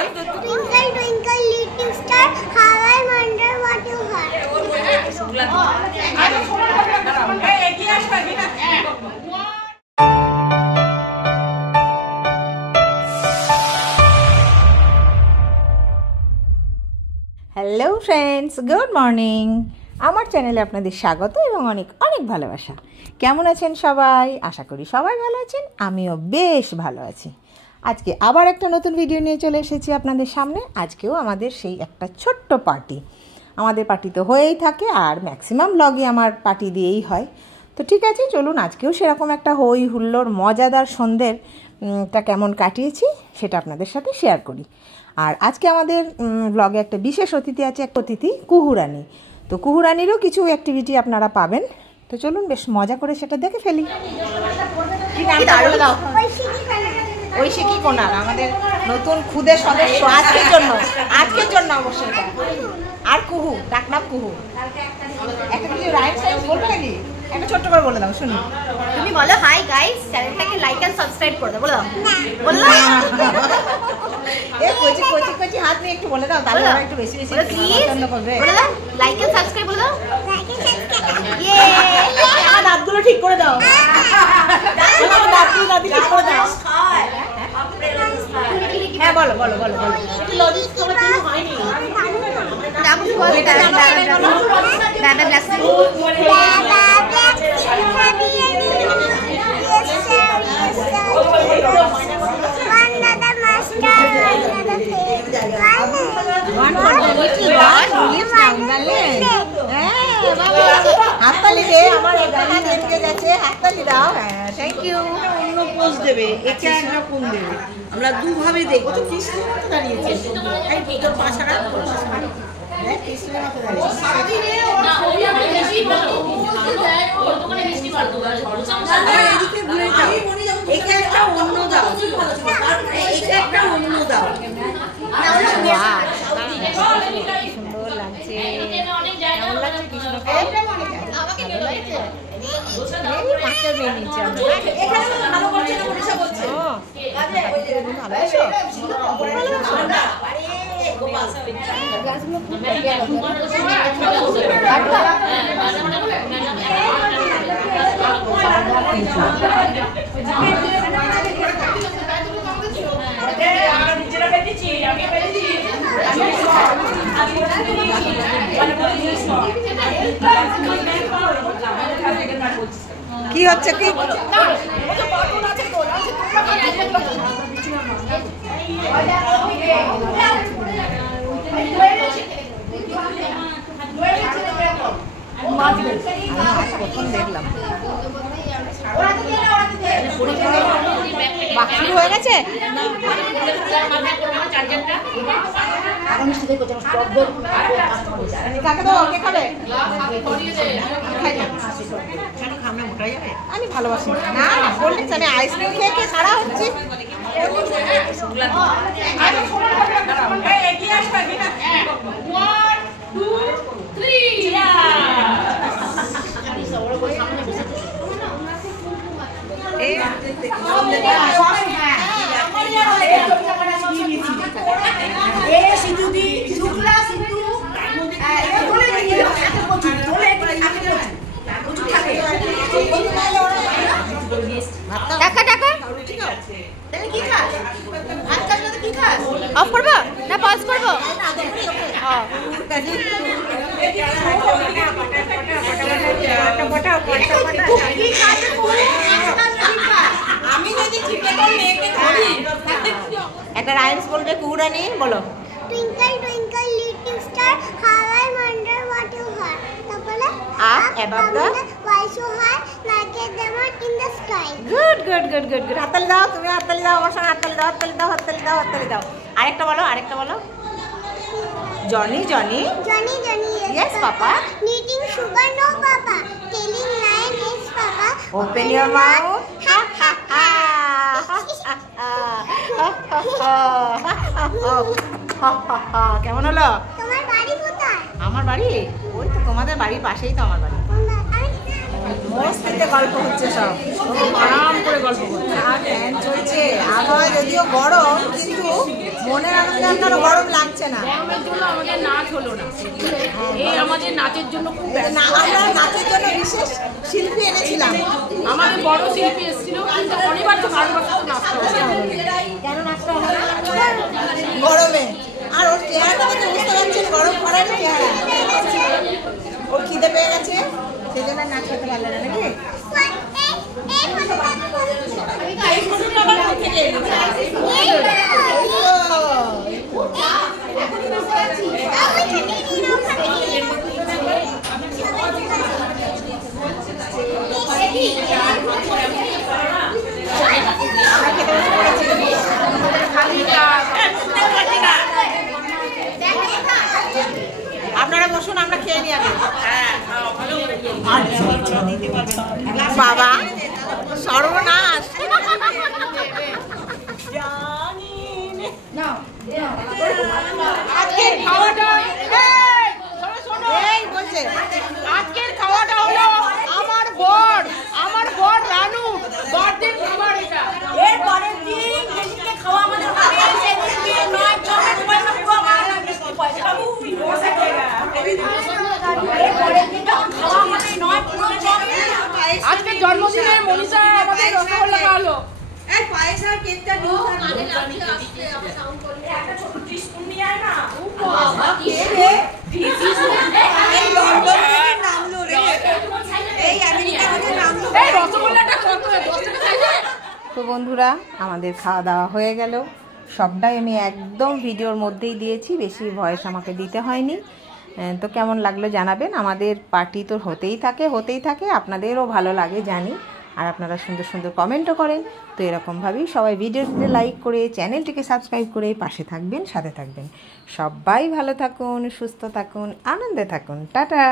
Twinkle twinkle little star, how I wonder what you are. Hello friends, good morning. আমার চ্যানেলে আপনাদের স্বাগত এবং অনেক অনেক ভালোবাসা। কেমন আছেন সবাই? আশা করি সবাই ভালো আছেন, আমিও বেশ ভালো আছি। আজকে আবার একটা নতুন ভিডিও নিয়ে চলে এসেছি আপনাদের সামনে। আজকেও আমাদের সেই একটা ছোট্ট পার্টি। আমাদের পার্টি তো হয়েই থাকে, আর ম্যাক্সিমাম ব্লগই আমার পার্টি দিয়েই হয়। তো ঠিক আছে, চলুন আজকেও সেরকম একটা হই হুল্লোড় মজাদার সন্ধ্যেরটা কেমন কাটিয়েছি সেটা আপনাদের সাথে শেয়ার করি। আর আজকে আমাদের ব্লগে একটা বিশেষ অতিথি আছে, এক অতিথি কুহুরানি। তো কুহুরানিরও কিছু অ্যাক্টিভিটি আপনারা পাবেন। তো চলুন বেশ মজা করে সেটা দেখে ফেলি। ঐশিকি কোনার আমাদের নতুন খুদে সদস্য আজকের জন্য অবশ্যই। আর কুহু, ডাকনাম কুহু। একটা কিছু রাইট সাইড বলবে নাকি? একটা ছোট্ট করে বলে দাও শুনি। তুমি বলো হাই গাইস, চ্যানেলটাকে লাইক এন্ড সাবস্ক্রাইব করে দাও। বলে দাও, বলে দাও। এই কোচি কোচি কোচি হাত নিয়ে একটু বলে দাও, তাহলে ওরা একটু বেশি বেশি পছন্দ করবে। বলে দাও লাইক এন্ড সাবস্ক্রাইব, বলে দাও। ইয়ে, আমার দাঁতগুলো ঠিক করে দাও। দাঁতগুলো ঠিক করে দাও। হ্যাঁ বলো বলো বলো বলো। একটু লজিক করে তুমি হয়নি। ডাবল বল, বাবা ব্লাস্ট। হাততালি দে, আমার এখানে এদিকে যাচ্ছে, হাততালি দাও। হ্যাঁ, থ্যাংক ইউ। অন্য পোজ দেবে, এটা একরকম দেবে। আমরা দুভাবে দেখবো। তো কৃষ্ণের মতো দাঁড়িয়েছে, এই তোর পাশাটা কৃষ্ণের মতো দাঁড়িয়েছে। এদিকে ঘুরে যাও, এটা একটা অন্য দাও, এটা একটা অন্য দাও। সুন্দর লাগছে, কেমন লাগছে কৃষ্ণকে? ভালো লাগছে। মাস্টার মেয়ে নিচ্ছে আমরা। কি হচ্ছে কি? প্রথম দেখলাম শুরু হয়ে গেছে। আমি ভালোবাসি না, বললি আমি আইসক্রিম খেয়ে খেয়ে সারা হচ্ছি। অফ করবো না পজ করবো? একটা রাইমস বলবে কুহুরানি, বলো। Twinkle twinkle little star, how I wonder what you are. তারপরে Up above the why so high, like a diamond in the sky. Good good good good good. হাততালি দাও, তুমি হাততালি দাও, আমার সঙ্গে হাততালি দাও, হাততালি দাও, হাততালি দাও, হাততালি দাও। আরেকটা বলো, আরেকটা বলো। Johnny Johnny Johnny Johnny Yes, Papa. Needing sugar, no Papa. Telling line, yes Papa. Open your mouth. Ha ha ha. কেমন হলো? তোমার বাড়ি কোথায়? আমার বাড়ি ওই তো তোমাদের বাড়ির পাশেই তো আমার বাড়ি। মস্তিতে গল্প হচ্ছে, সব আরাম করে গল্প করছে, আর ফ্যান চলছে। আবহাওয়া যদিও গরম, কিন্তু মনের আনন্দে আপনার গরম লাগছে না। গরমের জন্য আমাদের নাচ হলো না, এই আমাদের নাচের জন্য খুব আমরা নাচের জন্য বিশেষ শিল্পী এনেছিলাম। আমাদের বড় শিল্পী এসেছিল, কিন্তু অনিবার্য কারণবশত নাচতে হলো। কেন নাচটা হলো না? গরমে। আর ওর চেহারাটা দেখে বুঝতে পারছেন গরম করার চেহারা। ওর খিদে পেয়ে গেছে, সেই জন্য নাচ করতে পারলো না নাকি? আপনারা বসুন, আমরা খেয়ে নিয়ে আগে। বাবা সর্বনাশ। আজকের খাওয়াটা এই বলছে আজকের খাওয়াটা হলো আমার বর রানু বড়দের খাবার। এটা এর পরের দিন যেদিনকে খাওয়া আমাদের হবে সেদিন বিয়ে নয়, জমের পয়সা পুরো আমার লাগবে, পয়সাটা মুভি বসে গেছে। এর পরের দিন যখন খাওয়া আমাদের নয়, পুরো জমে। আজকে জন্মদিনে মনীষা আমাদের রসগোল্লা খাওয়ালো। এই পয়সার কেকটা নিয়ে একটা ছোট টিস্পুন নিয়ে আয় না। ও বাবা কি রে, এই লন্ডন থেকে নামলো রে, এই আমেরিকা থেকে নামলো। এই রসগোল্লাটা কত? 10 টাকা চাইছে। তো বন্ধুরা, আমাদের খাওয়া দাওয়া হয়ে গেল। সবটাই আমি একদম ভিডিওর মধ্যেই দিয়েছি, বেশি ভয়েস আমাকে দিতে হয়নি। তো কেমন লাগলো জানাবেন। আমাদের পার্টি তো হতেই থাকে, আপনাদেরও ভালো লাগে জানি। আর আপনারা সুন্দর সুন্দর কমেন্টও করেন। তো এরকমভাবেই সবাই ভিডিওটিতে লাইক করে চ্যানেলটিকে সাবস্ক্রাইব করে পাশে থাকবেন, সাথে থাকবেন। সবাই ভালো থাকুন, সুস্থ থাকুন, আনন্দে থাকুন। টাটা।